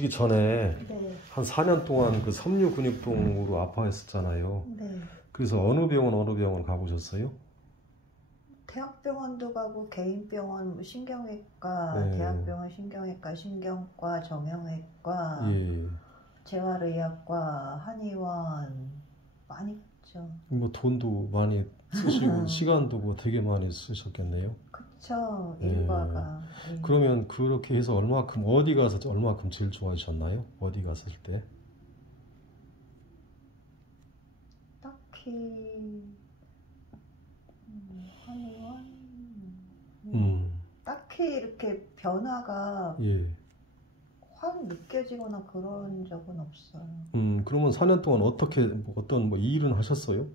오시기 전에 네. 한 4년 동안 그 섬유 근육통으로 아파했었잖아요. 네. 그래서 어느 병원 가보셨어요? 대학병원도 가고 개인병원 뭐 신경외과, 네. 대학병원 신경외과, 신경과, 정형외과, 예. 재활의학과, 한의원 많이 갔죠. 뭐 돈도 많이 쓰시고 시간도 뭐 되게 많이 쓰셨겠네요. 그쵸. 예. 일과가. 예. 그러면 그렇게 해서 어디 가서 얼마큼 제일 좋아하셨나요? 어디 갔을 때? 딱히 한의원 딱히 이렇게 변화가 예. 확 느껴지거나 그런 적은 없어요. 그러면 4년 동안 어떤 일은 하셨어요?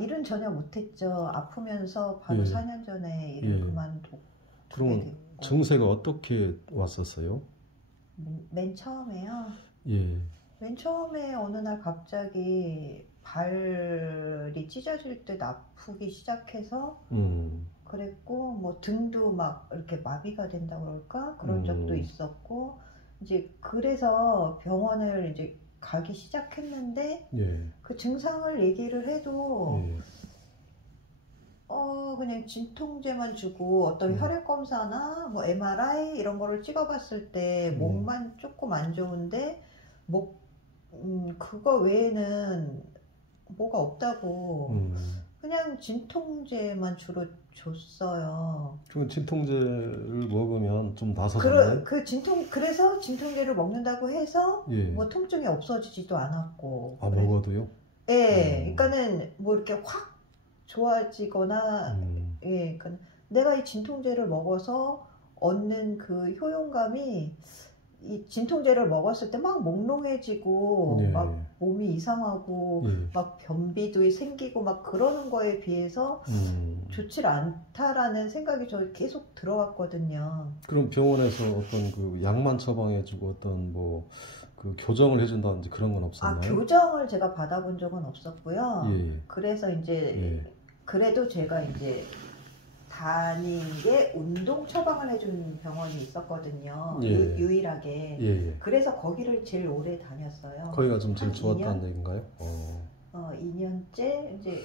일은 전혀 못했죠. 아프면서 바로 예. 4년 전에 일을 예. 그만두게 그러면 됐고. 증세가 어떻게 왔었어요? 맨 처음에요. 예. 맨 처음에 어느 날 갑자기 발이 찢어질 때 아프기 시작해서 그랬고 뭐 등도 막 이렇게 마비가 된다고 그럴까? 그런 적도 있었고 이제 그래서 병원을 이제 가기 시작했는데 예. 그 증상을 얘기를 해도 예. 그냥 진통제만 주고 어떤 혈액 검사나 뭐 MRI 이런 거를 찍어봤을 때 목만 조금 안 좋은데 그거 외에는 뭐가 없다고 그냥 진통제만 주로 줬어요. 그 진통제를 먹으면 좀 나서졌나요? 그래서 진통제를 먹는다고 해서 예. 뭐 통증이 없어지지도 않았고. 먹어도요? 예, 그러니까는 뭐 이렇게 확 좋아지거나, 예, 그러니까 내가 이 진통제를 먹어서 얻는 그 효용감이 이 진통제를 먹었을 때 막 몽롱해지고 예. 막 몸이 이상하고 예. 막 변비도 생기고 막 그러는 거에 비해서 좋질 않다라는 생각이 저 계속 들어왔거든요. 그럼 병원에서 어떤 그 약만 처방해주고 어떤 뭐 그 교정을 해준다든지 그런 건 없었나요? 교정을 제가 받아본 적은 없었고요. 예. 그래서 이제 그래도 제가 이제 다닌 게 운동 처방을 해준 병원이 있었거든요. 예. 유일하게. 예. 그래서 거기를 제일 오래 다녔어요. 거기가 좀 제일 한 좋았다는 2년? 얘기인가요? 2년째 이제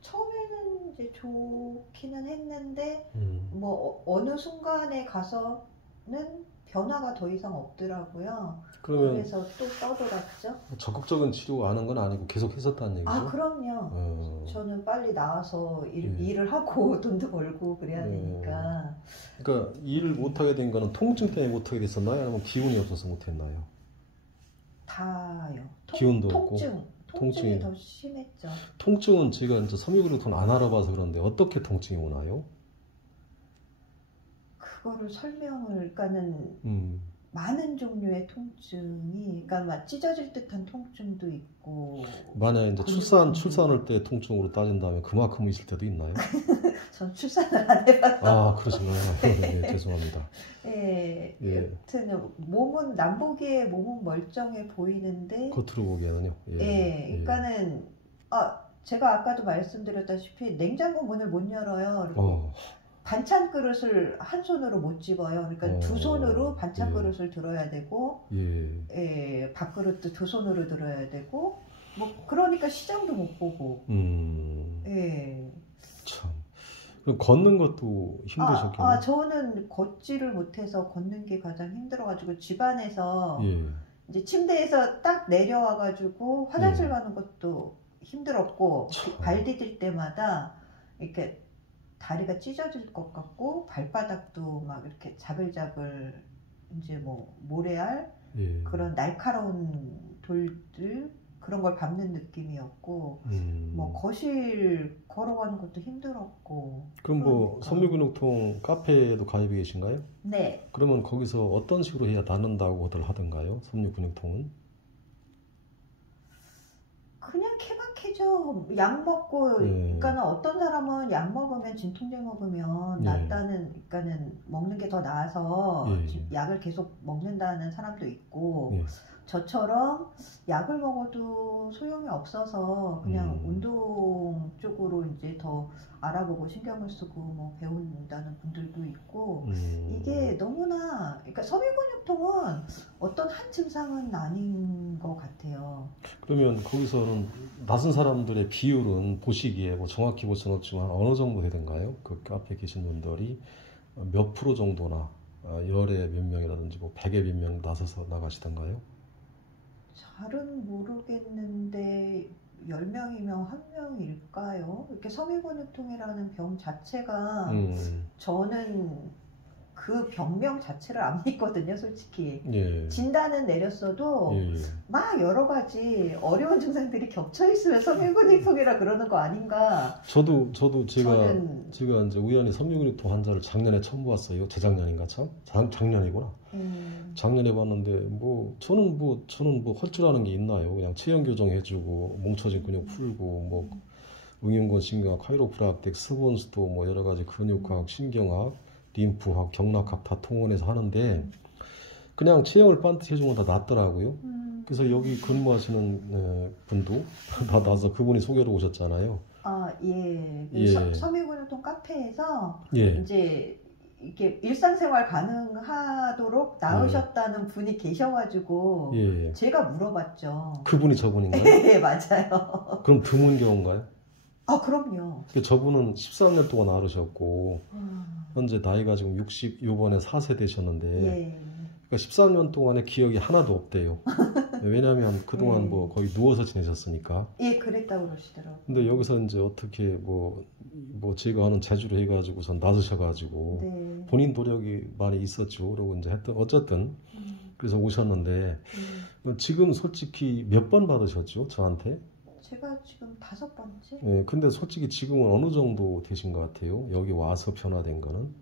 처음에는 이제 좋기는 했는데 뭐 어느 순간에 가서는 변화가 더 이상 없더라고요. 그래서 또 떠돌았죠. 적극적인 치료 안 한 건 아니고 계속 했었다는 얘기죠? 그럼요. 저는 빨리 나와서 일을 하고 돈도 벌고 그래야 되니까. 그러니까 일을 못하게 된 거는 통증 때문에 못하게 됐었나요? 아니면 기운이 없어서 못했나요? 다요. 기운도 없고 통증이 더 심했죠. 통증은 제가 이제 섬유근육통 안 알아봐서 그런데 어떻게 통증이 오나요? 그거를 그러니까는 많은 종류의 통증이, 그러니까 막 찢어질 듯한 통증도 있고. 만약에 이제 출산할 때 통증으로 따진다면 그만큼 있을 때도 있나요? 전 출산을 안 해봐서. 그러시구나. 네, 죄송합니다. 예. 여튼 남보기에 몸은 멀쩡해 보이는데. 겉으로 보기에는요. 그러니까는 제가 아까도 말씀드렸다시피 냉장고 문을 못 열어요. 반찬 그릇을 한 손으로 못 집어요. 그러니까 두 손으로 반찬 그릇을 들어야 되고, 밥그릇도 두 손으로 들어야 되고, 뭐 그러니까 시장도 못 보고. 참. 그럼 걷는 것도 힘드셨겠네요. 저는 걷지를 못해서 걷는 게 가장 힘들어가지고 집안에서 이제 침대에서 딱 내려와가지고 화장실 가는 것도 힘들었고, 발 디딜 때마다 이렇게 다리가 찢어질 것 같고 발바닥도 막 이렇게 자글자글 이제 뭐 모래알 그런 날카로운 돌들 그런 걸 밟는 느낌이었고 뭐 거실 걸어가는 것도 힘들었고. 그럼 뭐 섬유근육통 카페에도 가입이 계신가요? 네. 그러면 거기서 어떤 식으로 해야 낫는다고들 하던가요? 섬유근육통은? 그냥 케바케죠. 약 먹고, 그러니까는 어떤 사람은 약 먹으면 진통제 먹으면 낫다는, 그러니까는 먹는 게 더 나아서 약을 계속 먹는다는 사람도 있고, 저처럼 약을 먹어도 소용이 없어서 그냥 운동 쪽으로 이제 더 알아보고 신경을 쓰고 뭐 배운다는 분들도 있고 이게 너무나 그러니까 섬유근육통은 어떤 한 증상은 아닌 것 같아요. 그러면 거기서는 낯선 사람들의 비율은 보시기에 뭐 정확히 볼 수는 없지만 어느 정도 되던가요? 그 앞에 계신 분들이 몇 프로 정도나 열에 몇 명이라든지 뭐 100에 몇 명 나서서 나가시던가요? 잘은 모르겠는데 10명이면 1명일까요? 이렇게 섬유근육통이라는 병 자체가 저는 그 병명 자체를 안 믿거든요, 솔직히. 예. 진단은 내렸어도 예. 막 여러 가지 어려운 증상들이 겹쳐 있으면 섬유근육통이라 그러는 거 아닌가? 저도 제가 이제 우연히 섬유근육통 환자를 작년에 처음 봤어요. 재작년인가 참? 작년이구나. 작년에 봤는데 저는 할 줄 아는 게 있나요? 그냥 체형 교정 해주고 뭉쳐진 근육 풀고 뭐 응용근 신경학, 카이로프락틱, 스본스도 뭐 여러 가지 근육학, 신경학, 림프학, 경락학 다 통원해서 하는데 그냥 체형을 반듯 해주면 다 낫더라고요. 그래서 여기 근무하시는 분도 다 나서 그분이 소개로 오셨잖아요. 아, 예. 예. 섬유근육통 카페에서 예. 이제 이렇게 일상생활 가능하도록 나으셨다는 분이 계셔가지고 예. 제가 물어봤죠. 그분이 저분인가요? 네, 맞아요. 그럼 드문 경우인가요? 아, 그럼요. 저분은 13년 동안 앓으셨고 현재 나이가 지금 60, 요번에 4세 되셨는데 예. 그러니까 13년 동안의 기억이 하나도 없대요. 왜냐하면 그동안 예. 뭐 거의 누워서 지내셨으니까. 예, 그랬다고 그러시더라고요. 근데 여기서 이제 어떻게 뭐 제가 하는 제주를 해가지고선 나서셔가지고 네. 본인 노력이 많이 있었죠. 그러고 이제 어쨌든 그래서 오셨는데 지금 솔직히 몇 번 받으셨죠? 저한테? 제가 지금 5번째? 예, 근데 솔직히 지금은 어느 정도 되신 것 같아요? 여기 와서 변화된 거는?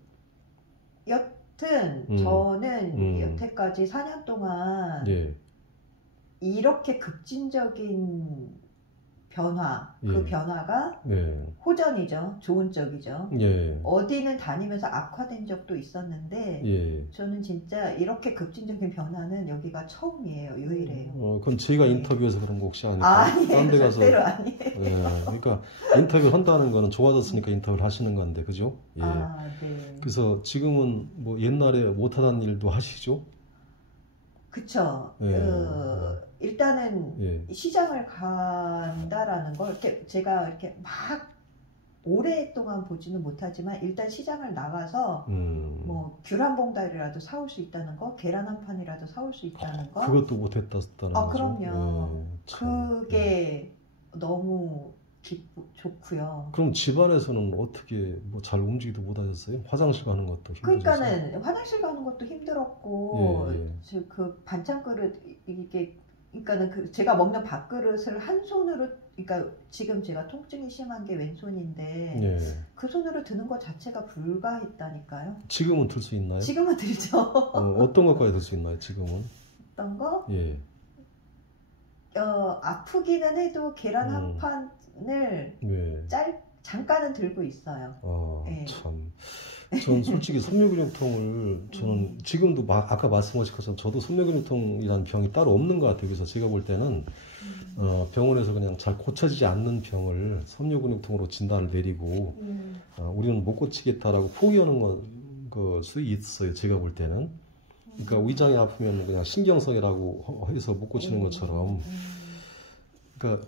여튼 저는 여태까지 4년 동안 예. 이렇게 급진적인 변화, 그 예. 변화가 예. 호전이죠. 좋은 쪽이죠. 예. 어디는 다니면서 악화된 적도 있었는데 예. 저는 진짜 이렇게 급진적인 변화는 여기가 처음이에요. 유일해요. 그건 제가 인터뷰에서 그런 거 혹시 아닐까요? 아니에요. 딴 데 가서, 절대로 아니에요. 예, 그러니까 인터뷰 한다는 거는 좋아졌으니까 인터뷰를 하시는 건데, 그죠? 예. 아, 네. 그래서 지금은 뭐 옛날에 못하던 일도 하시죠? 그쵸. 예. 일단은 예. 시장을 간다라는 걸 이렇게 제가 이렇게 막 오랫동안 보지는 못하지만 일단 시장을 나가서 뭐 귤 한 봉다리라도 사올 수 있다는 거, 계란 한 판이라도 사올 수 있다는 거. 그것도 못했다는 거죠. 그럼요. 참, 그게 너무 좋고요. 그럼 집안에서는 어떻게 뭐 잘 움직이도 못하셨어요? 화장실 가는 것도 힘드셨어요? 그러니까는 화장실 가는 것도 힘들었고 예. 그 반찬 그릇 이게 그러니까는 제가 먹는 밥그릇을 한 손으로 그러니까 지금 제가 통증이 심한 게 왼손인데 예. 그 손으로 드는 것 자체가 불가했다니까요. 지금은 들 수 있나요? 지금은 들죠. 어떤 것까지 들 수 있나요? 지금은? 어떤 거? 예. 아프기는 해도 계란 한 판을 예. 잠깐은 들고 있어요. 네. 참. 전 솔직히 섬유근육통을 저는 지금도 아까 말씀하신 것처럼 저도 섬유근육통이라는 병이 따로 없는 것 같아요. 그래서 제가 볼 때는 병원에서 그냥 잘 고쳐지지 않는 병을 섬유근육통으로 진단을 내리고 우리는 못 고치겠다라고 포기하는 것수 있어요. 제가 볼 때는. 그러니까 위장이 아프면 그냥 신경성이라고 해서 못 고치는 것처럼. 그러니까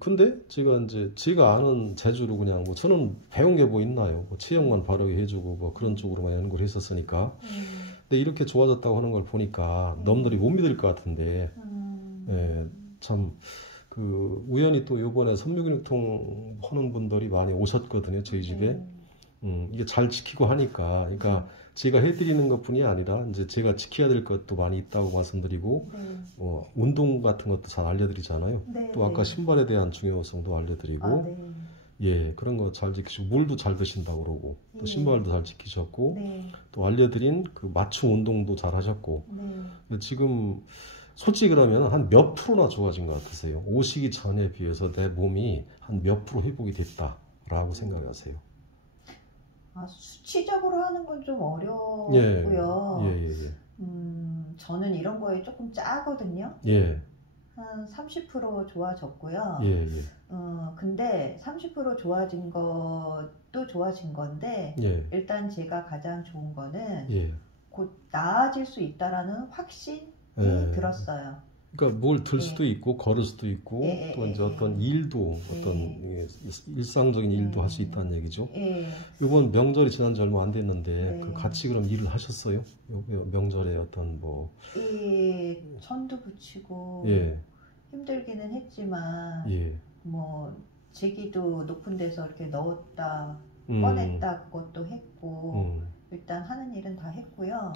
근데 제가 아는 재주로 그냥 저는 배운 게 뭐 있나요? 체형만 바르게 해주고 뭐 그런 쪽으로만 연구를 했었으니까. 근데 이렇게 좋아졌다고 하는 걸 보니까 넘들이 못 믿을 것 같은데, 예, 참, 우연히 또 요번에 섬유근육통 하는 분들이 많이 오셨거든요, 저희 집에. 이게 잘 지키고 하니까, 그러니까 제가 해드리는 것 뿐이 아니라 이제 제가 지켜야 될 것도 많이 있다고 말씀드리고, 운동 같은 것도 잘 알려드리잖아요. 네, 또 아까 신발에 대한 중요성도 알려드리고, 네. 예, 그런 거 잘 지키시고, 물도 잘 드신다고 그러고, 또 신발도 잘 지키셨고, 네. 또 알려드린 그 맞춤 운동도 잘 하셨고, 네. 근데 지금 솔직히 그러면 한 몇 프로나 좋아진 것 같으세요? 오시기 전에 비해서 내 몸이 한 몇 프로 회복이 됐다라고 생각하세요? 수치적으로 하는 건 좀 어렵고요. 예. 저는 이런 거에 조금 짜거든요. 예. 한 30% 좋아졌고요. 예, 예. 근데 30% 좋아진 것도 좋아진 건데, 예. 일단 제가 가장 좋은 거는 예. 곧 나아질 수 있다라는 확신이 예. 들었어요. 그러니까 뭘 들 수도 있고 걸을 수도 있고 또 이제 어떤 일도 어떤 일상적인 일도 할 수 있다는 얘기죠. 이번 명절이 지난 지 얼마 안 됐는데 그 같이 그럼 일을 하셨어요? 명절에 어떤 뭐 천도 붙이고 힘들기는 했지만 뭐 제기도 높은 데서 이렇게 넣었다 꺼냈다 그것도 했고 일단 하는 일은 다 했고요.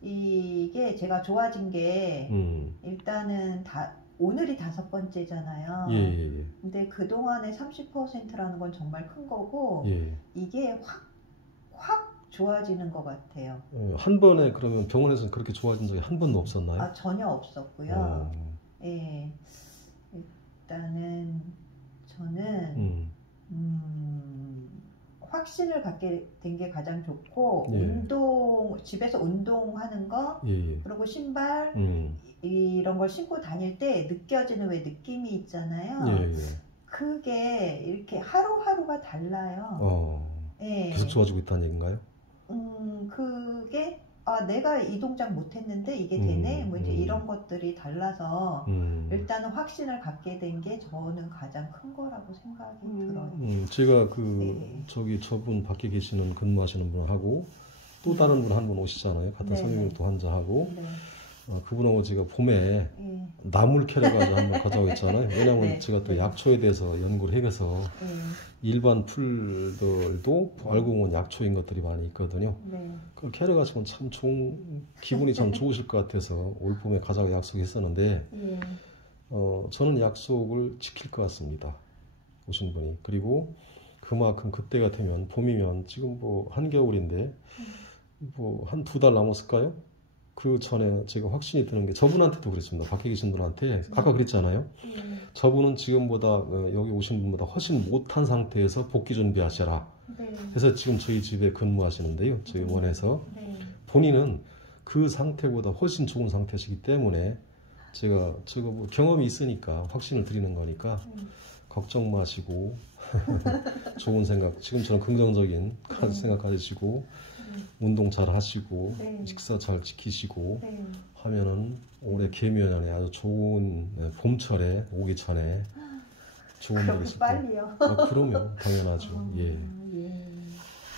이게 제가 좋아진 게 일단은 오늘이 5번째잖아요. 근데 그동안의 30%라는 건 정말 큰 거고 이게 확 좋아지는 것 같아요. 한 번에 그러면 병원에서는 그렇게 좋아진 적이 한 번도 없었나요? 전혀 없었고요. 일단은 저는 확신을 갖게 된 게 가장 좋고 집에서 운동하는 거 그리고 신발 이런 걸 신고 다닐 때 느껴지는 왜 느낌이 있잖아요. 그게 이렇게 하루하루가 달라요. 계속 좋아지고 있다는 얘기인가요? 그게 내가 이 동작 못했는데 이게 되네. 뭐 이제 이런 것들이 달라서 일단은 확신을 갖게 된 게 저는 가장 큰 거라고 생각이 들어요. 제가 저분 밖에 계시는 근무하시는 분하고 또 다른 분 한 분 오시잖아요. 같은 성형외과 환자하고 그분하고 제가 봄에 나물 캐러 가서 한번 가자고 했잖아요. 왜냐하면 제가 또 약초에 대해서 연구를 해서 일반 풀들도 알고 보면 약초인 것들이 많이 있거든요. 그걸 캐러 가시면 참 기분이 참 좋으실 것 같아서 올 봄에 가자고 약속했었는데 저는 약속을 지킬 것 같습니다. 오신 분이. 그리고 그만큼 그때가 되면 봄이면 지금 뭐 한겨울인데 뭐 한 2달 남았을까요? 그 전에 제가 확신이 드는 게 저분한테도 그랬습니다. 밖에 계신 분한테 아까 그랬잖아요. 저분은 지금보다 여기 오신 분보다 훨씬 못한 상태에서 복귀 준비하셔라. 그래서 지금 저희 집에 근무하시는데요. 저희 원에서 본인은 그 상태보다 훨씬 좋은 상태시기 때문에 제가 뭐 경험이 있으니까 확신을 드리는 거니까 걱정 마시고 좋은 생각, 지금처럼 긍정적인 생각 가지시고 운동 잘 하시고 식사 잘 지키시고 하면은 올해 개묘년에 아주 좋은 봄철에 오기 전에 좋은 일이 있을 거예요. 그럼요, 당연하죠.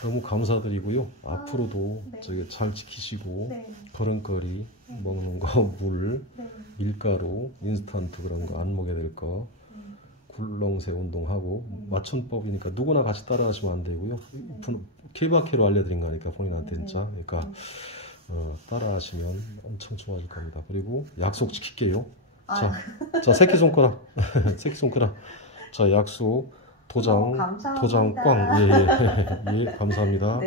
너무 감사드리고요. 앞으로도 저기 잘 지키시고 걸음걸이, 먹는 거, 물, 밀가루, 인스턴트 그런 거 안 먹게 될 거. 굴렁쇠 운동하고 맞춤법이니까 누구나 같이 따라하시면 안 되고요. 케바케로 알려드린 거니까 본인한테 진짜 그러니까 따라하시면 엄청 좋아질 겁니다. 그리고 약속 지킬게요. 자 새끼손가락 새끼손가락 자 약속 도장 꽝 예 감사합니다.